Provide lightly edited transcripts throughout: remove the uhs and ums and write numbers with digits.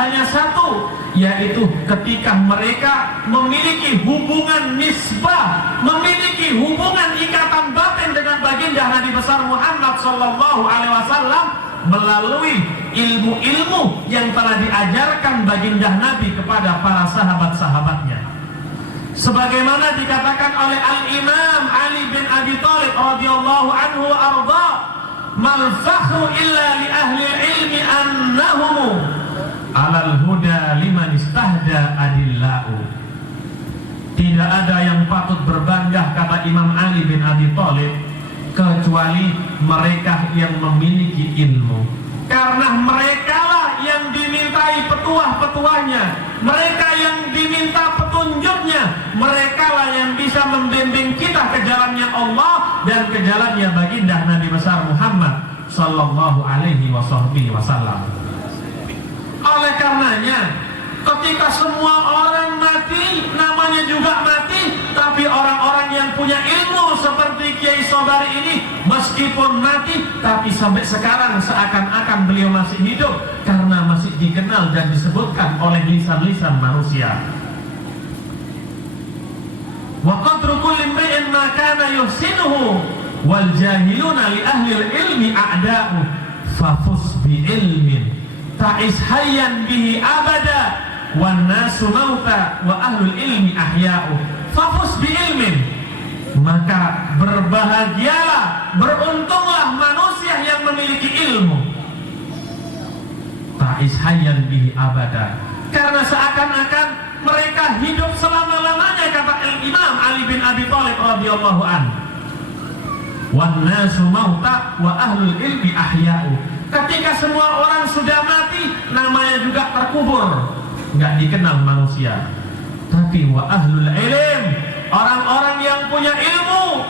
hanya satu, yaitu ketika mereka memiliki hubungan nisbah, memiliki hubungan ikatan batin dengan baginda Nabi besar Muhammad sallallahu alaihi wasallam melalui ilmu-ilmu yang telah diajarkan baginda Nabi kepada para sahabat-sahabatnya. Sebagaimana dikatakan oleh Al-Imam Ali bin Abi Thalib radhiyallahu anhu wa arda, mal fakhru illa li ahli ilmi annahum alal huda liman istahda adillahu. Tidak ada yang patut berbangga, kata Imam Ali bin Abi Thalib, kecuali mereka yang memiliki ilmu, karena merekalah yang dimintai petuah-petuahnya, mereka yang diminta petunjuknya, merekalah yang bisa membimbing kita ke jalannya Allah dan ke jalannya baginda Nabi besar Muhammad sallallahu alaihi wasallam. Oleh karenanya, ketika semua orang mati, namanya juga mati, tapi orang-orang yang punya ilmu seperti Kiai Sobari ini, meskipun mati, tapi sampai sekarang seakan-akan beliau masih hidup, karena masih dikenal dan disebutkan oleh lisan-lisan manusia. Wa qadru kulli imri'in ma kana yuhsinuhu wal jahiluna li ahli ilmi a'da'u fafus bi ilmin ta'is hayyan bihi abada wan nasu mauta wa ahlul ilmi ahya'u. Fafus bi ilmin, maka berbahagialah, beruntunglah manusia yang memiliki ilmu. Ta'is hayyan bihi abada, karena seakan-akan mereka hidup selama-lamanya, kata Imam Ali bin Abi Thalib radhiyallahu anhu. Wan nasu mauta wa ahlul ilmi ahya'u. Ketika semua orang sudah mati, namanya juga terkubur, nggak dikenal manusia. Tapi wa ahlul ilm, orang-orang yang punya ilmu,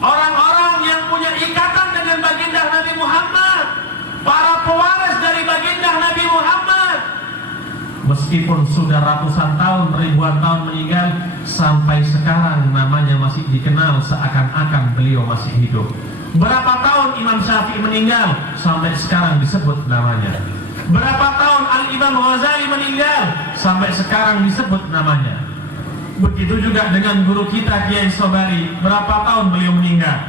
orang-orang yang punya ikatan dengan baginda Nabi Muhammad, para pewaris dari baginda Nabi Muhammad, meskipun sudah ratusan tahun, ribuan tahun meninggal, sampai sekarang namanya masih dikenal seakan-akan beliau masih hidup. Berapa tahun Imam Syafi'i meninggal, sampai sekarang disebut namanya. Berapa tahun Al-Imam Ghazali meninggal, sampai sekarang disebut namanya. Begitu juga dengan guru kita Kiai Sobari, berapa tahun beliau meninggal,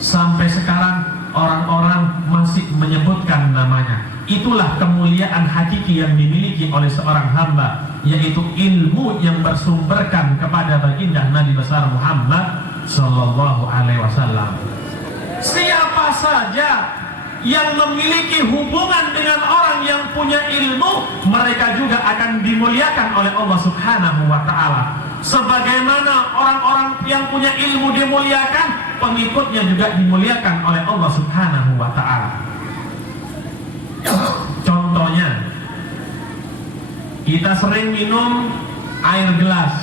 sampai sekarang orang-orang masih menyebutkan namanya. Itulah kemuliaan hakiki yang dimiliki oleh seorang hamba, yaitu ilmu yang bersumberkan kepada baginda Nabi besar Muhammad sallallahu alaihi wasallam. Siapa saja yang memiliki hubungan dengan orang yang punya ilmu, mereka juga akan dimuliakan oleh Allah Subhanahu wa ta'ala. Sebagaimana orang-orang yang punya ilmu dimuliakan, pengikutnya juga dimuliakan oleh Allah Subhanahu wa ta'ala. Contohnya, kita sering minum air gelas.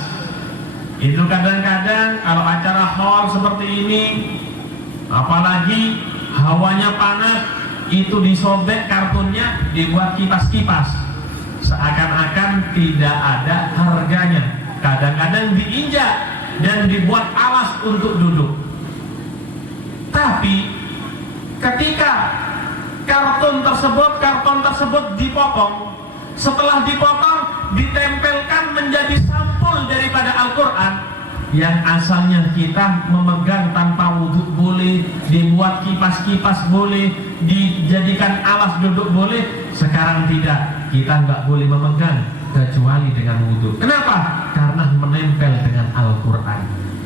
Itu kadang-kadang kalau acara hall seperti ini, apalagi hawanya panas, itu disobek kartunnya, dibuat kipas-kipas, seakan-akan tidak ada harganya. Kadang-kadang diinjak dan dibuat alas untuk duduk. Tapi ketika karton tersebut dipotong, setelah dipotong ditempelkan menjadi sampul daripada Al-Quran, yang asalnya kita memegang tanpa wudhu boleh, dibuat kipas-kipas boleh, dijadikan alas duduk boleh, sekarang tidak, kita nggak boleh memegang kecuali dengan wudhu. Kenapa? Karena menempel dengan Al-Quran.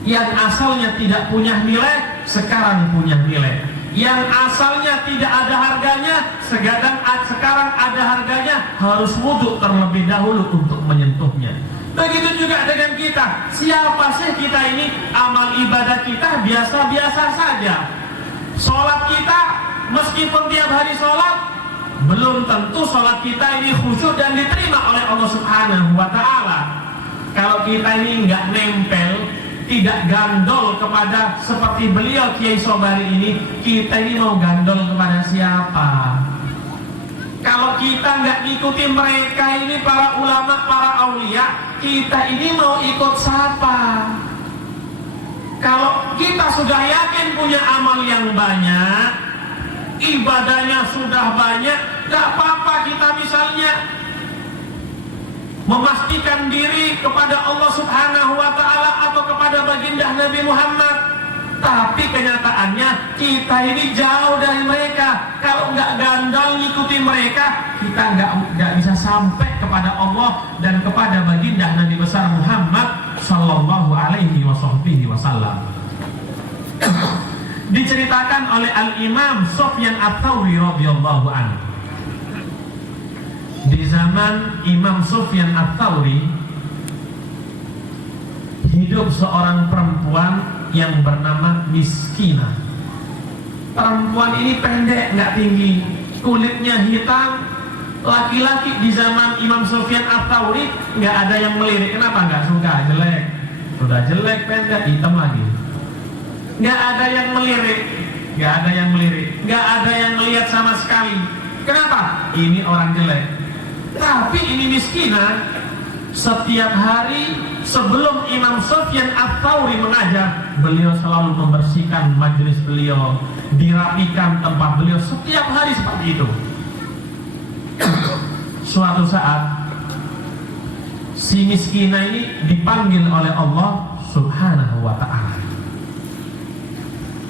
Yang asalnya tidak punya nilai, sekarang punya nilai. Yang asalnya tidak ada harganya, sekarang ada harganya, harus wudhu terlebih dahulu untuk menyentuhnya. Begitu juga dengan kita. Siapa sih kita ini? Amal ibadah kita biasa-biasa saja. Sholat kita, meskipun tiap hari sholat, belum tentu sholat kita ini khusyuk dan diterima oleh Allah Subhanahu wa ta'ala. Kalau kita ini nggak nempel, tidak gandol kepada seperti beliau Kiai Sobari ini, kita ini mau gandol kepada siapa? Kalau kita nggak ikuti mereka ini, para ulama, para aulia, kita ini mau ikut siapa? Kalau kita sudah yakin punya amal yang banyak, ibadahnya sudah banyak, Gak apa-apa kita misalnya memastikan diri kepada Allah Subhanahu wa Ta'ala atau kepada baginda Nabi Muhammad, tapi kenyataannya kita ini jauh dari mereka. Kalau nggak gandal ngikutin mereka, kita nggak bisa sampai kepada Allah dan kepada baginda Nabi besar Muhammad Sallallahu Alaihi Wasallam. Diceritakan oleh Al-Imam Sufyan Ats-Tsauri radhiyallahu anhu, di zaman Imam Sufyan Ats-Tsauri hidup seorang perempuan yang bernama Miskinah. Perempuan ini pendek, nggak tinggi, kulitnya hitam. Laki-laki di zaman Imam Sufyan Ats-Tsauri nggak ada yang melirik. Kenapa? Nggak suka, jelek. Sudah jelek, pendek, hitam lagi. Nggak ada yang melirik, nggak ada yang melirik, nggak ada yang melihat sama sekali. Kenapa? Ini orang jelek. Tapi ini Miskinah, setiap hari sebelum Imam Sufyan Ats-Tsauri mengajar, beliau selalu membersihkan majelis beliau, dirapikan tempat beliau, setiap hari seperti itu. Suatu saat si Miskinah ini dipanggil oleh Allah Subhanahu wa Ta'ala.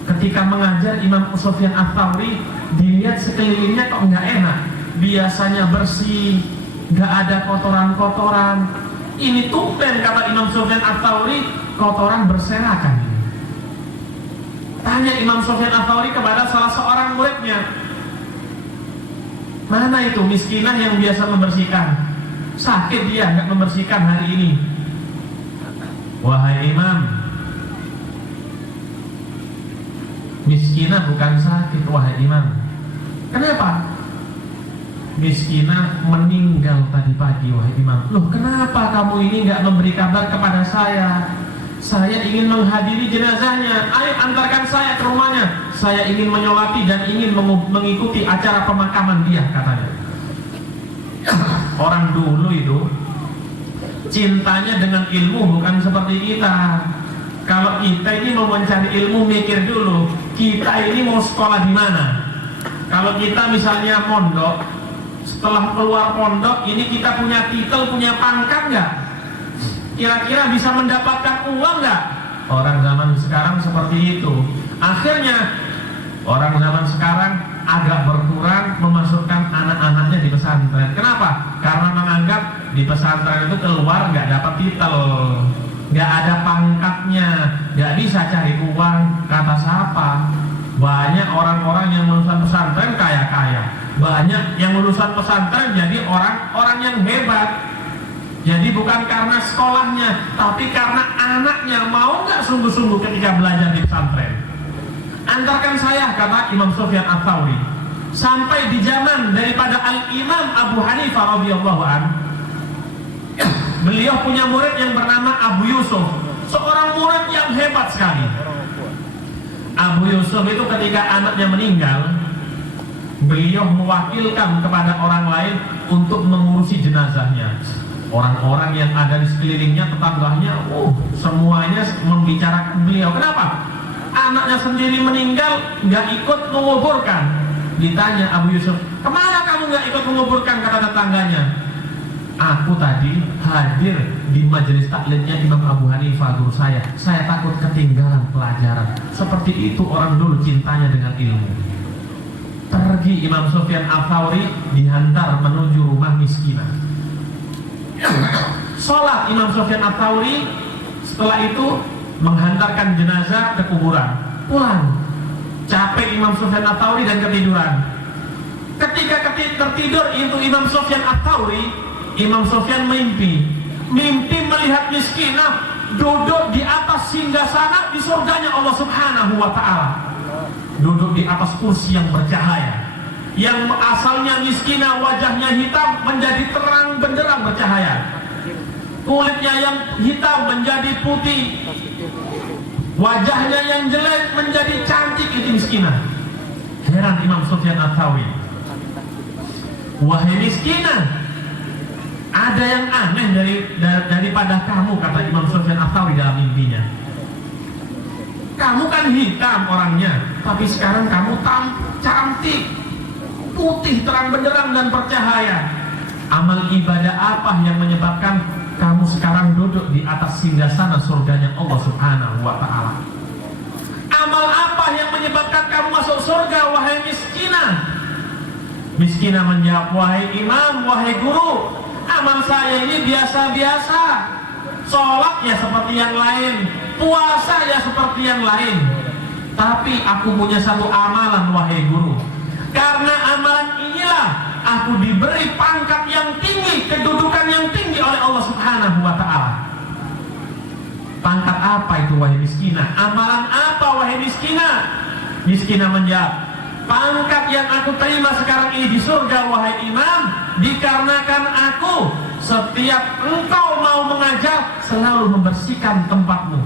Ketika mengajar Imam Sufyan Ats-Tsauri, dilihat sekelilingnya kok nggak enak. Biasanya bersih, nggak ada kotoran-kotoran. Ini tumben, kata Imam Sufyan Ats-Tsauri, kotoran berserakan. Tanya Imam Sufyan Ats-Tsauri kepada salah seorang muridnya, mana itu Miskinah yang biasa membersihkan? Sakit dia nggak membersihkan hari ini. Wahai Imam, Miskinah bukan sakit, wahai Imam. Kenapa? Miskinah meninggal tadi pagi, wahai Imam. Loh, kenapa kamu ini nggak memberi kabar kepada saya? Saya ingin menghadiri jenazahnya. Ayo antarkan saya ke rumahnya. Saya ingin menyolati dan ingin mengikuti acara pemakaman dia, katanya. Orang dulu itu cintanya dengan ilmu bukan seperti kita. Kalau kita ini mau mencari ilmu, mikir dulu, kita ini mau sekolah di mana. Kalau kita misalnya mondok, setelah keluar pondok ini kita punya titel, punya pangkat nggak? Kira-kira bisa mendapatkan uang nggak? Orang zaman sekarang seperti itu. Akhirnya orang zaman sekarang agak berkurang memasukkan anak-anaknya di pesantren. Kenapa? Karena menganggap di pesantren itu keluar nggak dapat titel, nggak ada pangkatnya, nggak bisa cari uang. Kata siapa? Banyak orang-orang yang lulusan pesantren kaya-kaya, banyak yang lulusan pesantren jadi orang-orang yang hebat. Jadi bukan karena sekolahnya, tapi karena anaknya mau nggak sungguh-sungguh ketika belajar di pesantren. Antarkan saya, kata Imam Sufyan Ats-Tsauri, sampai di zaman daripada Al-Imam Abu Hanifah radhiyallahu anhu. Beliau punya murid yang bernama Abu Yusuf, seorang murid yang hebat sekali. Abu Yusuf itu ketika anaknya meninggal, beliau mewakilkan kepada orang lain untuk mengurusi jenazahnya. Orang-orang yang ada di sekelilingnya, tetangganya, semuanya membicarakan beliau. Kenapa? Anaknya sendiri meninggal, nggak ikut menguburkan. Ditanya Abu Yusuf, kemana kamu nggak ikut menguburkan? Kata tetangganya, aku tadi hadir di majelis taklimnya Imam Abu Hanifah, guru saya takut ketinggalan pelajaran. Seperti itu orang dulu cintanya dengan ilmu. Pergi Imam Sufyan Ats-Tsauri dihantar menuju rumah Miskinah. Sholat Imam Sufyan Ats-Tsauri, setelah itu menghantarkan jenazah ke kuburan, pulang. Capek Imam Sufyan Ats-Tsauri dan ketiduran. Ketika tertidur itu Imam Sufyan Ats-Tsauri, Imam Sufyan mimpi melihat Miskinah duduk di atas singgasana di surganya Allah Subhanahu wa Ta'ala, duduk di atas kursi yang bercahaya. Yang asalnya Miskinah wajahnya hitam menjadi terang benderang bercahaya, kulitnya yang hitam menjadi putih, wajahnya yang jelek menjadi cantik. Itu Miskinah. Heran Imam Sufyan Ats-Tsauri, wahai Miskinah, ada yang aneh daripada kamu, kata Imam Sufyan Ats-Tsauri dalam mimpinya. Kamu kan hitam orangnya, tapi sekarang kamu cantik. putih terang benderang dan bercahaya. Amal ibadah apa yang menyebabkan kamu sekarang duduk di atas singgasana surganya Allah Subhanahu wa ta'ala? Amal apa yang menyebabkan kamu masuk surga, wahai miskinah? Miskinah menjawab, wahai imam, wahai guru, amal saya ini biasa-biasa. Sholat ya seperti yang lain, puasa ya seperti yang lain. Tapi aku punya satu amalan, wahai guru. Karena amalan inilah aku diberi pangkat yang tinggi, kedudukan yang tinggi oleh Allah Subhanahu wa ta'ala. Pangkat apa itu, wahai miskinah? Amalan apa, wahai miskinah? Miskinah menjawab, pangkat yang aku terima sekarang ini di surga, wahai imam, dikarenakan aku setiap engkau mau mengajar selalu membersihkan tempatmu.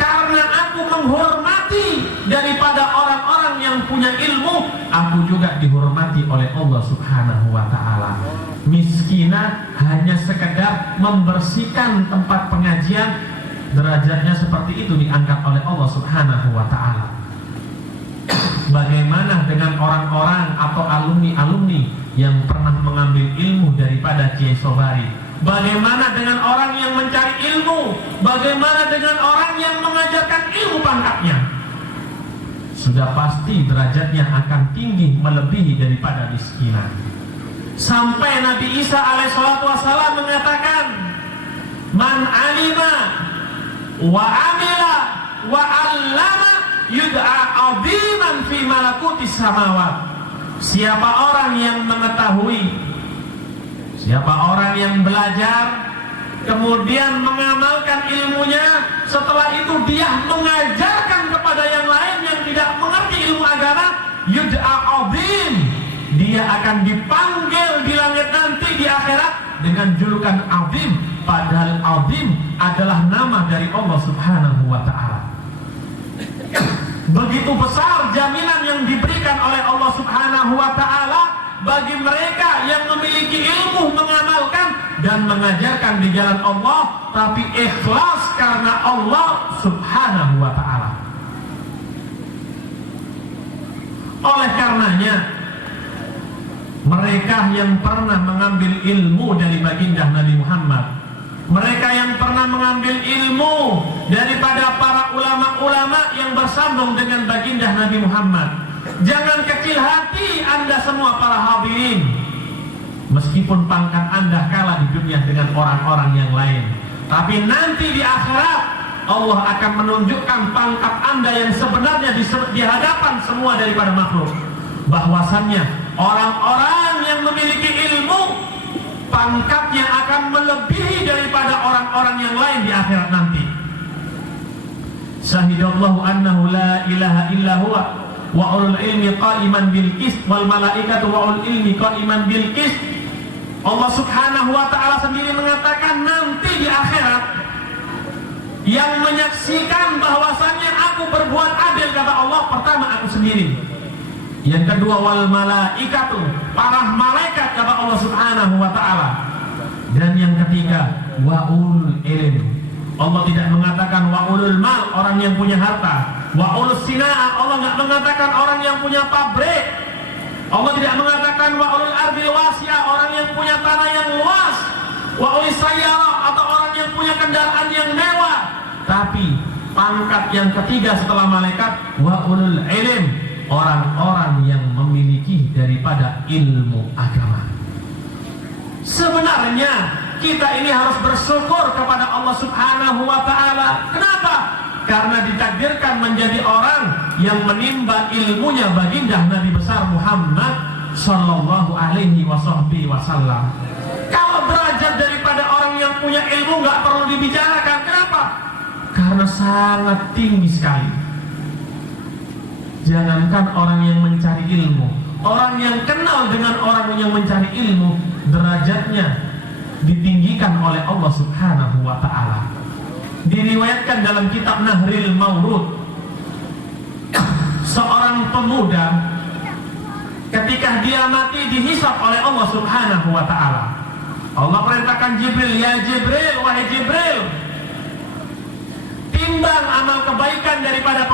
Karena aku menghormati daripada orang-orang yang punya ilmu, aku juga dihormati oleh Allah Subhanahu wa ta'ala. Miskinah hanya sekedar membersihkan tempat pengajian, derajatnya seperti itu diangkat oleh Allah Subhanahu wa ta'ala. Bagaimana dengan orang-orang atau alumni-alumni yang pernah mengambil ilmu daripada Kiai Sobari? Bagaimana dengan orang yang mencari ilmu? Bagaimana dengan orang yang mengajarkan ilmu pangkatnya? Sudah pasti derajatnya akan tinggi melebihi daripada miskinah. Sampai Nabi Isa alaihissalatu wassalam mengatakan, man alima wa amila wa allama yud'a aziman fi malakutis samawat. Siapa orang yang mengetahui, siapa orang yang belajar kemudian mengamalkan ilmunya, setelah itu dia mengajarkan kepada yang lain yang tidak mengerti ilmu agama, yud'a azim, dia akan dipanggil di langit nanti di akhirat dengan julukan azim, padahal azim adalah nama dari Allah Subhanahu wa ta'ala. Begitu besar jaminan yang diberikan oleh Allah Subhanahu wa ta'ala bagi mereka yang memiliki ilmu, mengamalkan dan mengajarkan di jalan Allah, tapi ikhlas karena Allah Subhanahu wa ta'ala. Oleh karenanya, mereka yang pernah mengambil ilmu dari baginda Nabi Muhammad, mereka yang pernah mengambil ilmu daripada para ulama-ulama yang bersambung dengan baginda Nabi Muhammad, jangan kecil hati Anda semua para hadirin. Meskipun pangkat Anda kalah di dunia dengan orang-orang yang lain, tapi nanti di akhirat Allah akan menunjukkan pangkat Anda yang sebenarnya di hadapan semua daripada makhluk. Bahwasannya orang-orang yang memiliki ilmu, pangkatnya akan melebihi daripada orang-orang yang lain di akhirat nanti. Syahidallahu annahu la ilaha illa huwa wa ulul ilmi qa'iman bil qist wal malaikatu wa ulul ilmi qa'iman bil qist. Allah Subhanahu wa ta'ala sendiri mengatakan nanti di akhirat yang menyaksikan bahwasannya aku berbuat adil, kata Allah, pertama aku sendiri. Yang kedua wal malaikatu, para malaikat, kata Allah Subhanahu wa ta'ala. Dan yang ketiga wa ulul ilmi. Allah tidak mengatakan wa ulul mal, orang yang punya harta. Wa ulul sinaa, Allah tidak mengatakan orang yang punya pabrik. Allah tidak mengatakan wa ulul ardil wasi'ah, orang yang punya tanah yang luas. Wa ulul sayyarah, atau orang yang punya kendaraan yang mewah. Tapi pangkat yang ketiga setelah malaikat wa ulul ilm, orang-orang yang memiliki daripada ilmu agama. Sebenarnya kita ini harus bersyukur kepada Allah Subhanahu wa ta'ala. Kenapa? Karena ditakdirkan menjadi orang yang menimba ilmunya baginda Nabi besar Muhammad sallallahu alaihi wasallam. Kalau derajat daripada orang yang punya ilmu nggak perlu dibicarakan. Kenapa? Karena sangat tinggi sekali. Jangankan orang yang mencari ilmu, orang yang kenal dengan orang yang mencari ilmu, derajatnya ditinggikan oleh Allah Subhanahu wa ta'ala. Diriwayatkan dalam kitab Nahril Maurud, seorang pemuda ketika dia mati dihisab oleh Allah Subhanahu wa ta'ala. Allah perintahkan Jibril, ya Jibril, wahai Jibril, timbang amal kebaikan daripada